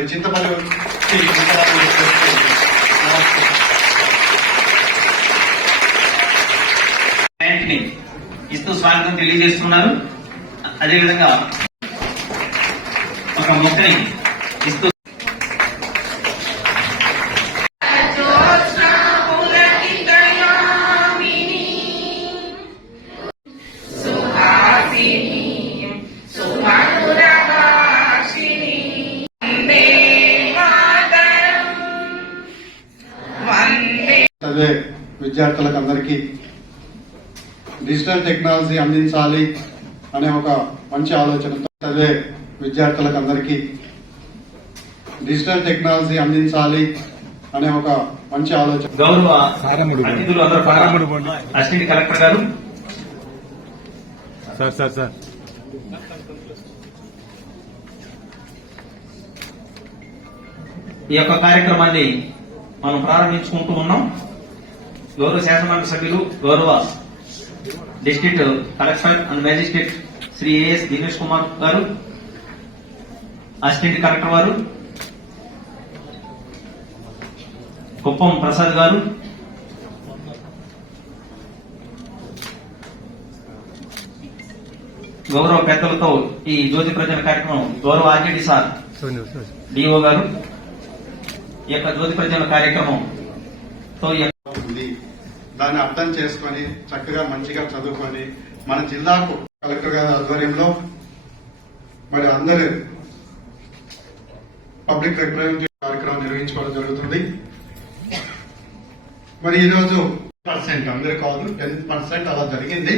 మరి చింతపల్లి ఇస్తూ స్వాగతం తెలియజేస్తున్నారు. అదేవిధంగా ఒక మొక్కని ఇస్తూ విద్యార్థులకు అందరికీ డిజిటల్ టెక్నాలజీ అందించాలి అనే ఒక మంచి ఆలోచనతో చదివే విద్యార్థులకు అందరికీ డిజిటల్ టెక్నాలజీ అందించాలి అనే ఒక మంచి ఆలోచన. గౌరవ. అతిథులు అందరూ. అసిస్టెంట్ కలెక్టర్ గారు. Sir sir sir. ఈ యొక్క కార్యక్రమాన్ని మనం ప్రారంభించుకుంటూ ఉన్నాం. గౌరవ శాసనమండలి సభ్యులు గౌరవ district collector and magistrate Shri AS Dinesh Kumar గారు అసిస్టెంట్ కలెక్టర్ వారు కుప్పం ప్రసాద్ గారు గౌరవ పెద్దలతో ఈ జ్యోతి ప్రజల కార్యక్రమం గౌరవ ఆర్జేడి సార్. డిఓ గారు ఈ యొక్క జ్యోతి ప్రజల కార్యక్రమం తో దాన్ని అర్థం చేసుకొని చక్కగా మంచిగా చదువుకొని మన జిల్లాకు కలెక్టర్ గారి ఆధ్వర్యంలో మరి అందరూ పబ్లిక్ రిప్రజెంటేటివ్ కార్యక్రమం నిర్వహించుకోవడం జరుగుతుంది. మరి ఈరోజు పర్సెంట్ అందరు కాదు టెన్ పర్సెంట్ అలా జరిగింది.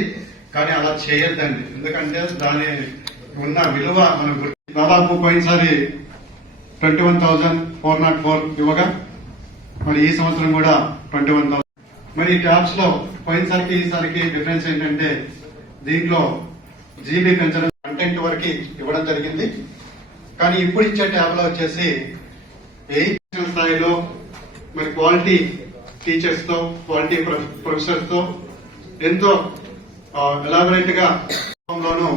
కానీ అలా చేయొద్దండి. ఎందుకంటే దాని ఉన్న విలువ మనం దాదాపు పోయినసారి twenty one thousand four naught four ఇవ్వగా మరి ఈ సంవత్సరం కూడా ట్వంటీ వన్ థౌసండ్ మరి ఈ ట్యాబ్స్లో పోయినసారికి ఈసారికి డిఫరెన్స్ ఏంటంటే దీంట్లో జీబీ పెంచడం కంటెంట్ వరకు ఇవ్వడం జరిగింది. కానీ ఇప్పుడు ఇచ్చే ట్యాబ్లో వచ్చేసి ఎయిట్ స్థాయిలో మరి క్వాలిటీ టీచర్స్తో క్వాలిటీ ప్రొఫెసర్స్తో ఎంతో ఎలాబరేట్గా లోను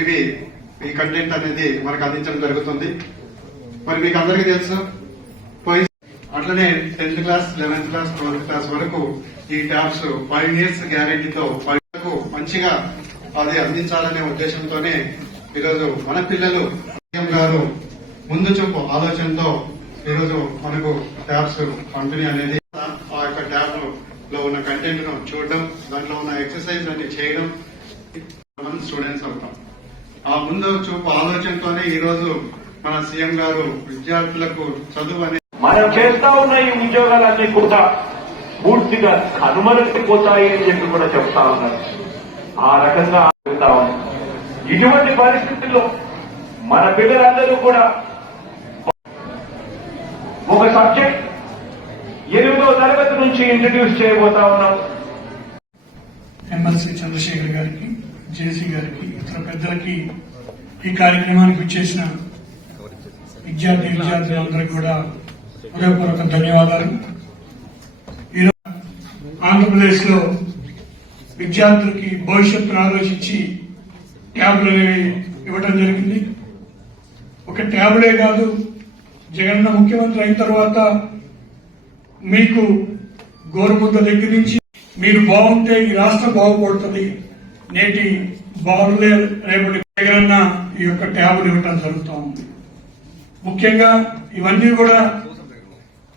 ఇవి ఈ కంటెంట్ అనేది మనకు అందించడం జరుగుతుంది. మరి మీకు అందరికీ తెలుసు అట్లనే tenth class eleventh class twelfth class వరకు ఈ ట్యాబ్స్ ఫైవ్ ఇయర్స్ గ్యారంటీతో ఫైవ్ మంచిగా అది అందించాలనే ఉద్దేశంతోనే ఈరోజు మన పిల్లలు సీఎం గారు ముందు చూపు ఆలోచనతో ఈరోజు మనకు ట్యాబ్స్ పంపిణీ అనేది ఆ యొక్క ట్యాబ్లో ఉన్న కంటెంట్ను చూడడం దాంట్లో ఉన్న ఎక్సర్సైజ్ అన్ని చేయడం మనం స్టూడెంట్స్ అవుతాం. ఆ ముందు చూపు ఆలోచనతోనే ఈ రోజు మన సీఎం గారు విద్యార్థులకు చదువు అనే మనం చేస్తా ఉన్న ఈ ఉద్యోగాలన్నీ కూడా పూర్తిగా కనుమరుగిపోతాయి అని చెప్పి కూడా చెప్తా ఉన్నారు. ఆ రకంగా ఆగుతా ఉంది. ఇటువంటి పరిస్థితుల్లో మన పిల్లలందరూ కూడా ఒక సబ్జెక్ట్ ఎనిమిదో తరగతి నుంచి ఇంట్రడ్యూస్ చేయబోతా ఉన్నాం ఎమ్మెల్సీ చంద్రశేఖర్ గారికి జేసీ గారికి ఇతర పెద్దలకి ఈ కార్యక్రమానికి వచ్చేసిన విద్యార్థి విద్యార్థులందరికీ కూడా హృదయపూర్వక ధన్యవాదాలు. ఈరోజు ఆంధ్రప్రదేశ్లో విద్యార్థులకి భవిష్యత్తును ఆలోచించి ట్యాబ్లు ఇవ్వటం ఇవ్వడం జరిగింది. ఒక ట్యాబ్లే కాదు జగన్న ముఖ్యమంత్రి అయిన తర్వాత మీకు గోరుముద్ద దగ్గర నుంచి మీరు బాగుంటే ఈ రాష్ట్రం బాగుపడుతుంది. నేటి బాగులే రేపటి జగనన్న ఈ యొక్క ట్యాబ్లు ఇవ్వటం జరుగుతూ ఉంది ముఖ్యంగా ఇవన్నీ కూడా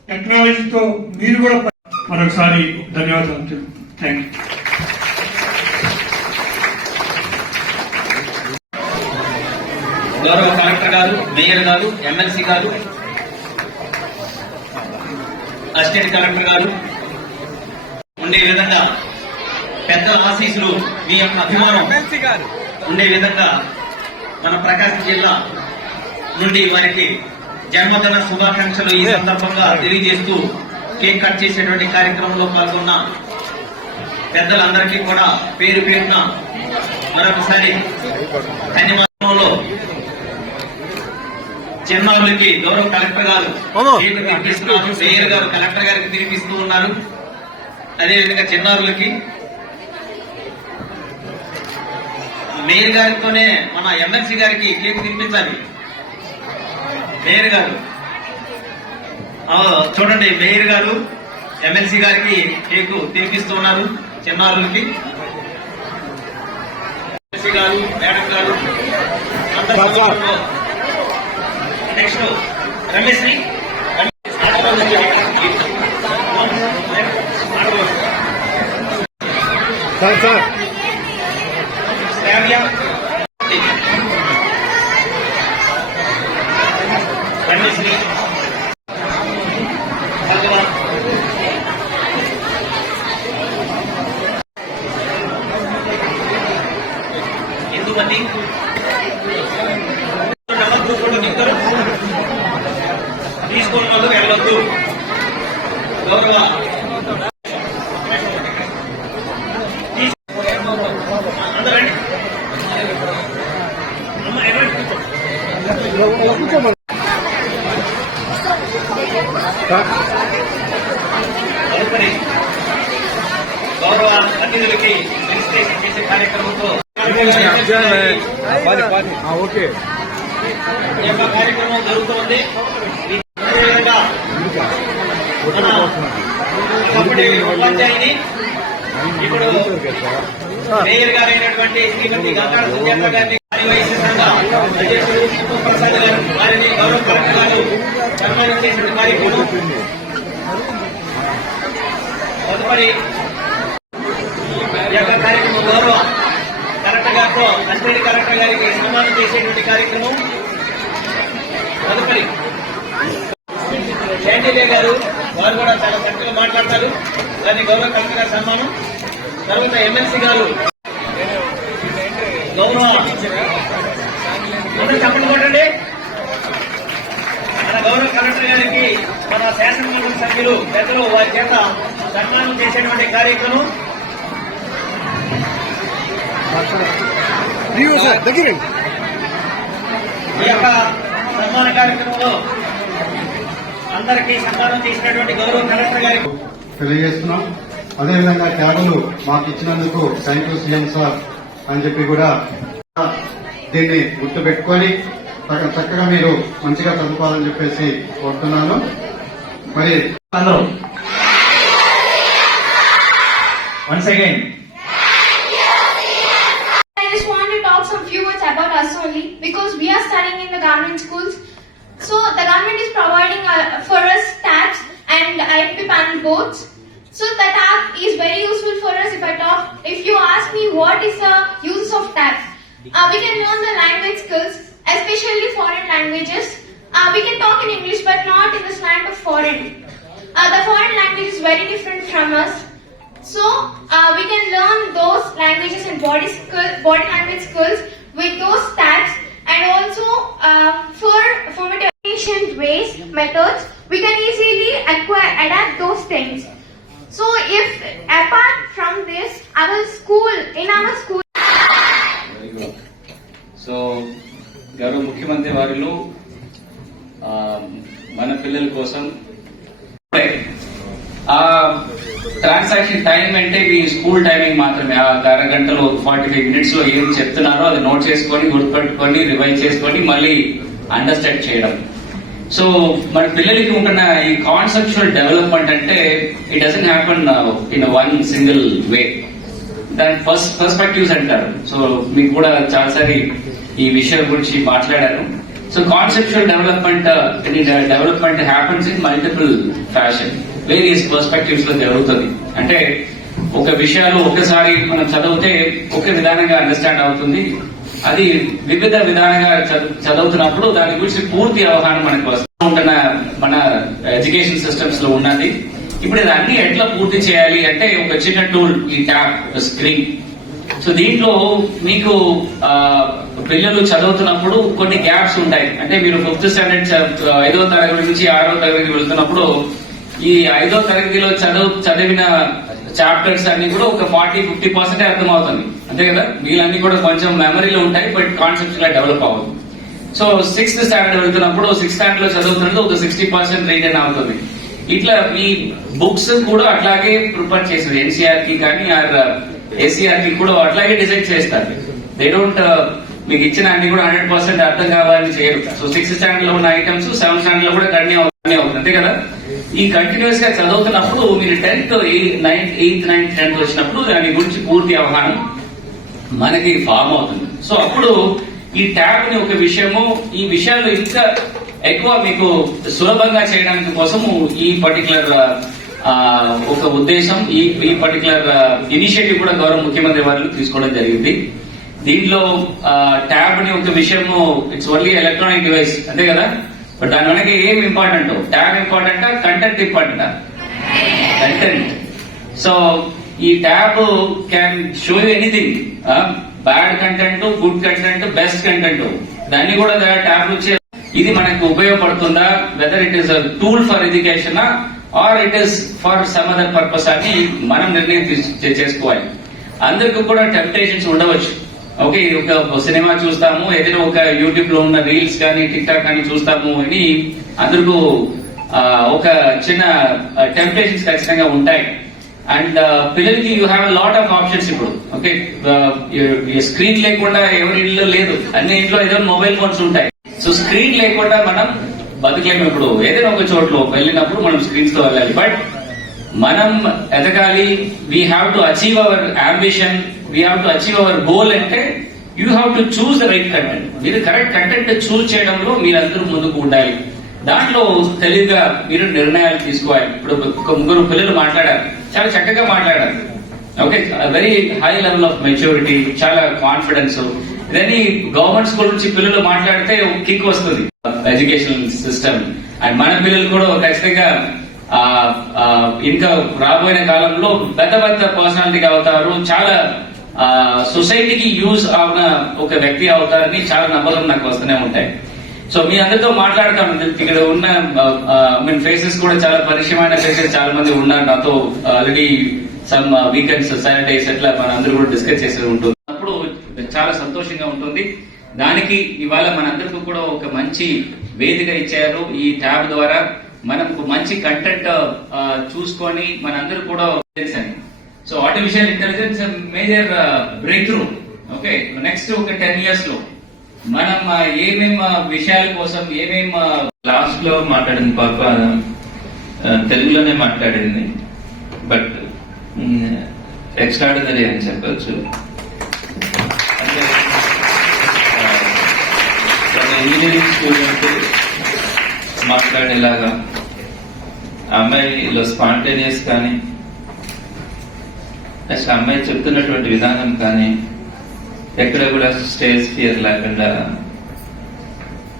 టెక్నాలజీతో మీరు కూడా మరొకసారి ధన్యవాదాలు థ్యాంక్ యూ గౌరవ కలెక్టర్ గారు మేయర్ గారు ఎమ్మెల్సీ గారు అసిస్టెంట్ కలెక్టర్ గారు ఉండే విధంగా పెద్దల ఆశీస్సులు మీ యొక్క అభిమానం ఉండే విధంగా మన ప్రకాశం జిల్లా నుండి వారికి జన్మదిన శుభాకాంక్షలు ఈ సందర్భంగా తెలియజేస్తూ కేక్ కట్ చేసేటువంటి కార్యక్రమంలో పాల్గొన్న పెద్దలందరికీ కూడా పేరు పేరున మరొకసారి ధన్యవాదంలో చిన్నారులకి గౌరవ కలెక్టర్ గారు మేయర్ గారు కలెక్టర్ గారికి తినిపిస్తూ ఉన్నారు. అదేవిధంగా చిన్నారులకి మేయర్ గారితోనే మన ఎమ్మెల్సీ గారికి కేక్ తినిపించాలి. మేయర్ గారు. చూడండి మేయర్ గారు ఎమ్మెల్సీ గారికి కేకు తినిపిస్తున్నారు చిన్నారులకి. ఎమ్మెల్సీ గారు మేడం నెక్స్ట్ రమేష్ని. Sir sir. கன்னிஸ்ரீ గౌరవ అతిథులకి రిజిస్ట్రేషన్ చేసే కార్యక్రమంతో ఓకే ఈ యొక్క కార్యక్రమం జరుగుతుంది ఈ విధంగా మన ఒకప్పటి ఉపాధ్యాయుని ఇప్పుడు మేయర్ గారైనటువంటి శ్రీమతి గంగాడ సుజాత గారిని కార్యవహించిన సంఘ అధ్యక్షుడు శివప్రసాద్ గారు వారిని గౌరవ కలెక్టర్ గారు సన్మానం చేసిన కార్యక్రమం తదుపరి ఈ యొక్క కార్యక్రమం గౌరవ కలెక్టర్ గారితో అసిస్టెంట్ కలెక్టర్ గారికి సన్మానం చేసేటువంటి కార్యక్రమం. తదుపరి శాంతిలే గారు వారు కూడా చాలా చక్కగా మాట్లాడతారు దాన్ని గౌరవ కలెక్టర్ గారి సన్మానం. తర్వాత ఎమ్మెల్సీ గారు. గౌరవ. అందరూ చెప్పండి కొట్టండి. మన గౌరవ కలెక్టర్ గారికి మన శాసనమండలి సభ్యులు పెద్దలు వారి చేత సన్మానం చేసేటువంటి కార్యక్రమం. ఈ యొక్క సన్మాన కార్యక్రమంలో అందరికీ సన్మానం చేసినటువంటి గౌరవ కలెక్టర్ గారికి. తెలియజేస్తున్నాం. అదేవిధంగా ట్యాగులు మాకు ఇచ్చినందుకు థ్యాంక్ యూ సీఎం సార్ అని చెప్పి కూడా దీన్ని గుర్తుపెట్టుకొని చక్కగా మీరు మంచిగా చదువుకోవాలని చెప్పేసి కోరుతున్నాను మరి అందరూ once again I just want to talk some few words about us only because we are studying in the government schools. So the government is providing uh, for us tabs and IFP panel boards. So the tab is very useful for us if I talk. If you ask me what is the use of tabs, uh, we can learn the language skills, especially foreign languages. Uh, we can talk in English but not in the slant of foreign. Uh, the foreign language is very different from us. So uh, we can learn those languages and body skill, body language skills with those stats, and also uh, for formative education ways methods, we can easily acquire adapt those things. So if apart from this, our school in our school. So గౌరవ ముఖ్యమంత్రి వారిలో మన పిల్లల కోసం. ఆ transaction time అంటే మీ school timing మాత్రమే. ఆ అరగంటలో ఫార్టీ ఫైవ్ మినిట్స్లో ఏం చెప్తున్నారో అది నోట్ చేసుకొని గుర్తుపెట్టుకొని రివైజ్ చేసుకొని మళ్ళీ అండర్స్టాండ్ చేయడం. సో మన పిల్లలకి ఉంటున్న ఈ కాన్సెప్చువల్ డెవలప్మెంట్ అంటే it doesn't happen in one single way దాని ఫస్ట్ పర్స్పెక్టివ్స్ అంటారు. సో మీకు కూడా చాలాసారి ఈ విషయం గురించి మాట్లాడారు so conceptual development development happens in multiple fashion various పర్స్పెక్టివ్స్లో జరుగుతుంది. అంటే ఒక విషయాలు ఒకసారి మనం చదివితే ఒక విధానంగా అండర్స్టాండ్ అవుతుంది. అది వివిధ విధానంగా చదువుతున్నప్పుడు దాని గురించి పూర్తి అవగాహన మనకు వస్తూ ఉంటున్న మన ఎడ్యుకేషన్ సిస్టమ్స్లో ఉన్నది. ఇప్పుడు ఇది అన్ని ఎట్లా పూర్తి చేయాలి అంటే ఒక చిన్న టూల్ ఈ ట్యాబ్ ఒక స్క్రీన్ సో దీంట్లో మీకు పిల్లలు చదువుతున్నప్పుడు కొన్ని గ్యాప్స్ ఉంటాయి. అంటే మీరు ఫిఫ్త్ స్టాండర్డ్ ఐదో తరగతి నుంచి ఆరో తరగతి వెళ్తున్నప్పుడు ఈ ఐదో తరగతిలో చదువు చదివిన చాప్టర్స్ అన్ని కూడా ఒక ఫార్టీ ఫిఫ్టీ పర్సెంట్ అర్థమవుతుంది. అంతే కదా? వీళ్ళన్నీ కూడా కొంచెం మెమరీలో ఉంటాయి బట్ కాన్సెప్ట్స్గా డెవలప్ అవ్వదు. సో సిక్స్త్ స్టాండర్డ్ వెళ్తున్నప్పుడు సిక్స్త్ స్టాండర్డ్లో చదువుతున్నది ఒక సిక్స్టీ పర్సెంట్ రీటైన్ అవుతుంది. ఇట్లా ఈ బుక్స్ కూడా అట్లాగే ప్రిపేర్ చేసేది ఎన్సీఆర్కి కానీ ఆర్ ఎస్సీఆర్కి కూడా అట్లాగే డిసైడ్ చేస్తారు. దే డోంట్ మీకు ఇచ్చిన అన్ని కూడా హండ్రెడ్ పర్సెంట్ అర్థం కావాలని చేయరు. సో సిక్స్త్ స్టాండర్డ్లో ఉన్న ఐటమ్స్ సెవెంత్ స్టాండర్డ్లో కూడా కంటిన్యూ అవుతాయి అవుతుంది అంతే కదా? ఈ కంటిన్యూస్గా చదువుతున్నప్పుడు మీరు tenth ninth eighth ninth tenth వచ్చినప్పుడు దాని గురించి పూర్తి అవగాహన మనకి ఫామ్ అవుతుంది. సో అప్పుడు ఈ ట్యాబ్ని ఒక విషయము ఈ విషయాలు ఇంకా ఎక్కువ మీకు సులభంగా చేయడానికి కోసము ఈ పర్టికులర్ ఒక ఉద్దేశం ఈ ఈ పర్టికులర్ ఇనిషియేటివ్ కూడా గౌరవ ముఖ్యమంత్రి వారు తీసుకోవడం జరిగింది. దీంట్లో ట్యాబ్ని ఒక విషయము ఇట్స్ ఓన్లీ ఎలక్ట్రానిక్ డివైస్ అంతే కదా? బట్ దాని వెనక ఏం important tab important content important content so ఈ tab can show you anything bad content good content best content దాన్ని కూడా ట్యాబ్ వచ్చే ఇది మనకు ఉపయోగపడుతుందా? Whether it is tool for education or it is for some other purpose అని మనం నిర్ణయం చేసుకోవాలి. అందరికీ కూడా టెంప్టేషన్స్ ఉండవచ్చు. ఓకే ఇది ఒక సినిమా చూస్తాము ఏదైనా ఒక యూట్యూబ్లో ఉన్న రీల్స్ కానీ టిక్ టాక్ కానీ చూస్తాము అని అందరికీ ఒక చిన్న టెంప్టేషన్స్ ఖచ్చితంగా ఉంటాయి. అండ్ పిల్లలకి you have lot of options ఇప్పుడు. ఓకే స్క్రీన్ లేకుండా ఎవరి ఇల్లు లేదు. అన్ని ఇంట్లో ఏదో మొబైల్ ఫోన్స్ ఉంటాయి. సో స్క్రీన్ లేకుండా మనం బతకలేము ఇప్పుడు. ఏదైనా ఒక చోట్లో వెళ్ళినప్పుడు మనం స్క్రీన్స్తో వెళ్ళాలి. బట్ మనం ఎదగాలి we have to achieve our ambition we have to achieve our goal అంటే you have to choose the right content మీరు కరెక్ట్ కంటెంట్ చూస్ చేయడంలో మీరందరూ ముందుకు ఉండాలి. దాంట్లో తెలివిగా మీరు నిర్ణయాలు తీసుకోవాలి. ఇప్పుడు ఒక ముగ్గురు పిల్లలు మాట్లాడారు. చాలా చక్కగా మాట్లాడారు. Okay very high level of maturity చాలా కాన్ఫిడెన్స్ ఇదని గవర్నమెంట్ స్కూల్ నుంచి పిల్లలు మాట్లాడితే కిక్ వస్తుంది. ఎడ్యుకేషన్ సిస్టమ్ అండ్ మన పిల్లలు కూడా ఖచ్చితంగా ఇంకా రాబోయే కాలంలో పెద్ద పెద్ద పర్సనాలిటీగా అవుతారు. చాలా సొసైటీకి యూజ్ అవున ఒక వ్యక్తి అవుతారని చాలా నమ్మకం నాకు వస్తూనే ఉంటాయి. సో మీ అందరితో మాట్లాడతాం ఇక్కడ ఉన్న మీన్ ఫేసెస్ కూడా చాలా పరిచయమైన ఫేసెస్ చాలా మంది ఉన్నారు. నాతో ఆల్రెడీ సమ్ వీకెండ్స్ సాటర్డేస్ అట్లా మన అందరూ కూడా డిస్కస్ చేసే ఉంటుంది చాలా సంతోషంగా ఉంటుంది. దానికి ఇవాళ మనందరికీ కూడా ఒక మంచి వేదిక ఇచ్చారు ఈ ట్యాబ్ ద్వారా. మనం మంచి కంటెంట్ చూసుకొని మనందరూ కూడా తెలుసని so artificial intelligence major breakthrough okay next ఒక టెన్ ఇయర్స్లో మనం ఏమేమి ఏమేం విషయాల కోసం ఏమేం లాస్ట్లో మాట్లాడింది పాప తెలుగులోనే మాట్లాడింది. బట్ ఎక్స్ట్రాడినరీ అని చెప్పచ్చు. స్టూడెంట్ మాట్లాడేలాగా అమ్మాయిలో స్పాంటేనియస్ కానీ నెక్స్ట్ అమ్మాయి చెప్తున్నటువంటి విధానం కానీ ఎక్కడ కూడా స్టేజ్ ఫియర్ లేకుండా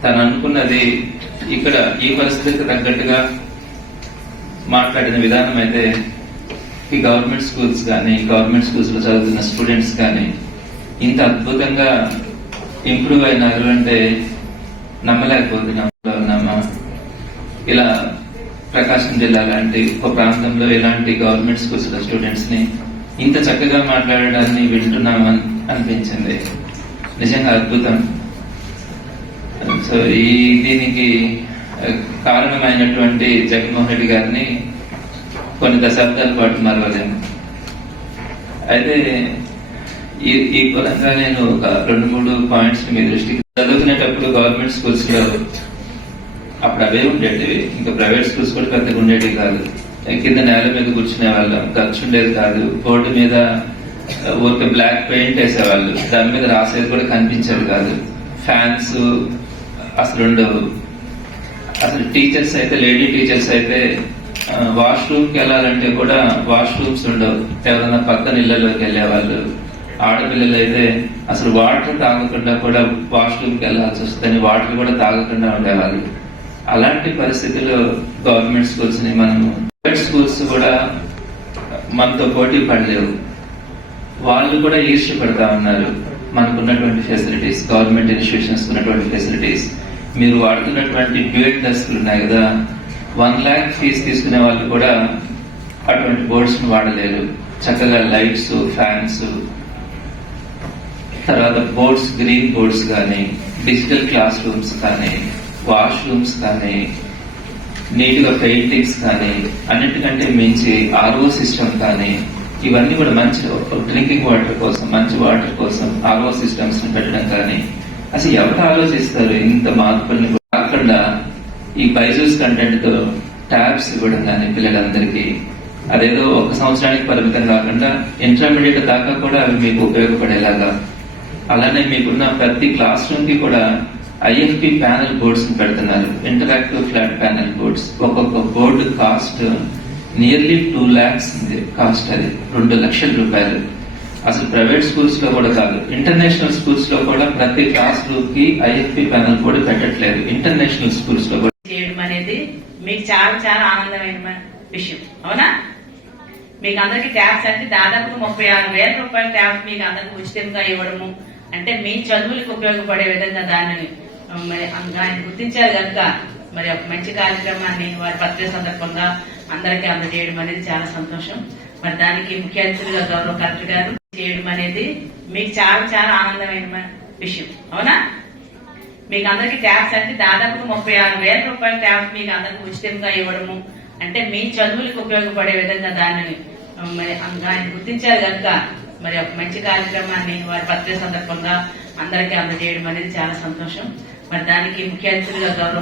తను అనుకున్నది ఇక్కడ ఈ పరిస్థితికి తగ్గట్టుగా మాట్లాడిన విధానం అయితే ఈ గవర్నమెంట్ స్కూల్స్ కానీ గవర్నమెంట్ స్కూల్స్లో చదువుతున్న స్టూడెంట్స్ కానీ ఇంత అద్భుతంగా ఇంప్రూవ్ అయినారు అంటే నమ్మలేకపోతున్నాం. ఉన్నామా ఇలా ప్రకాశం జిల్లా లాంటి ఒక ప్రాంతంలో ఎలాంటి గవర్నమెంట్ స్కూల్స్లో స్టూడెంట్స్ని ఇంత చక్కగా మాట్లాడడాన్ని వింటున్నామని అనిపించింది. నిజంగా అద్భుతం. సో ఈ దీనికి కారణమైనటువంటి జగన్మోహన్ రెడ్డి గారిని కొన్ని దశాబ్దాల పాటు మరవలేము. అయితే ఈ ఈ పరంగా నేను ఒక రెండు మూడు పాయింట్స్ మీ దృష్టికి చదువుకునేటప్పుడు గవర్నమెంట్ స్కూల్స్లో అప్పుడు అవే ఉండేటివి. ఇంకా ప్రైవేట్ స్కూల్స్ కూడా పెద్దగా ఉండేటివి కాదు. కింద నేల మీద కూర్చునే వాళ్ళం ఖర్చు ఉండేది కాదు. బోర్డు మీద ఊరికే బ్లాక్ పెయింట్ వేసేవాళ్ళు. దాని మీద రాసేది కూడా కనిపించేది కాదు. ఫ్యాన్స్ అసలు ఉండవు. అసలు టీచర్స్ అయితే లేడీ టీచర్స్ అయితే వాష్రూమ్కి వెళ్ళాలంటే కూడా వాష్రూమ్స్ ఉండవు. ఎవరైనా పక్కన ఇళ్ళలోకి వెళ్ళేవాళ్ళు. ఆడపిల్లలు అయితే అసలు వాటర్ తాగకుండా కూడా వాష్రూమ్కి వెళ్ళాల్సి వస్తుంది వాటర్ కూడా తాగకుండా ఉండేవాళ్ళు అలాంటి పరిస్థితుల్లో గవర్నమెంట్ స్కూల్స్ని మనం ప్రైవేట్ స్కూల్స్ కూడా మనతో పోటీ పడలేవు. వాళ్ళు కూడా ఈర్ష్య పడతా ఉన్నారు. మనకున్నటువంటి ఫెసిలిటీస్ గవర్నమెంట్ ఇన్స్టిట్యూషన్స్ ఉన్నటువంటి ఫెసిలిటీస్ మీరు వాడుతున్నటువంటి డ్యూయట్ డెస్క్లు ఉన్నాయి కదా. వన్ ల్యాక్ ఫీజు తీసుకునే వాళ్ళు కూడా అటువంటి బోర్డ్స్ వాడలేరు. చక్కగా లైట్స్ ఫ్యాన్స్ తర్వాత బోర్డ్స్ గ్రీన్ బోర్డ్స్ కానీ డిజిటల్ క్లాస్ రూమ్స్ కానీ వాష్ రూమ్స్ కానీ నీట్గా పెయింటింగ్స్ కానీ అన్నిటికంటే మించి ఆర్ఓ సిస్టమ్ కానీ ఇవన్నీ కూడా మంచి డ్రింకింగ్ వాటర్ కోసం మంచి వాటర్ కోసం ఆర్ఓ సిస్టమ్స్ పెట్టడం కానీ అసలు ఎవరు ఆలోచిస్తారు ఇంత మార్పుల్ని కాకుండా ఈ బైజూస్ కంటెంట్తో ట్యాబ్స్ ఇవ్వడం కానీ పిల్లలందరికీ? అదేదో ఒక సంవత్సరానికి పరిమితం కాకుండా ఇంటర్మీడియట్ దాకా కూడా అవి మీకు ఉపయోగపడేలాగా అలానే మీకున్న ప్రతి క్లాస్ రూమ్కి కూడా ఐఎఫ్పి ప్యానల్ బోర్డ్స్ పెడుతున్నారు. ఇంటరాక్టివ్ ఫ్లాట్ ప్యానల్ బోర్డ్స్ ఒక్కొక్క board cost nearly two lakhs cost అది. రెండు లక్షల రూపాయలు. అసలు ప్రైవేట్ స్కూల్స్లో కూడా కాదు. ఇంటర్నేషనల్ స్కూల్స్లో కూడా ప్రతి క్లాస్ రూమ్కి ఐఎఫ్పి ప్యానల్ బోర్డు పెట్టట్లేదు. ఇంటర్నేషనల్ స్కూల్స్లో కూడా. చేయడం అనేది మీకు చాలా చాలా ఆనందమైన విషయం. అవునా? మీకు అందరికి ట్యాబ్స్ అంటే దాదాపు ముప్పై ఆరు వేల రూపాయల ట్యాబ్స్ మీకు అందరికి ఉచితంగా ఇవ్వడము అంటే మీ చదువులకు ఉపయోగపడే విధంగా దాన్ని మరి అంద- ఆయన గుర్తించారు కనుక మరి ఒక మంచి కార్యక్రమాన్ని వారి పత్రిక సందర్భంగా అందరికీ అందజేయడం అనేది చాలా సంతోషం. మరి దానికి ముఖ్య అతిథులుగా గౌరవ కలెక్టర్ గారు చేయడం అనేది మీకు చాలా చాలా ఆనందమైన విషయం. అవునా? మీకు అందరికి ట్యాబ్స్ అంటే దాదాపు ముప్పై ఆరు వేల రూపాయల ట్యాబ్స్ మీకు అందరికి ఉచితంగా ఇవ్వడము. అంటే మీ చదువులకు ఉపయోగపడే విధంగా దాన్ని మరి అంద- ఆయన గుర్తించారు కనుక మరి ఒక మంచి కార్యక్రమాన్ని వారి బర్త్డే సందర్భంగా అందరికీ అందజేయడం అనేది చాలా సంతోషం. మరి దానికి ముఖ్య అతిథులుగా గౌరవ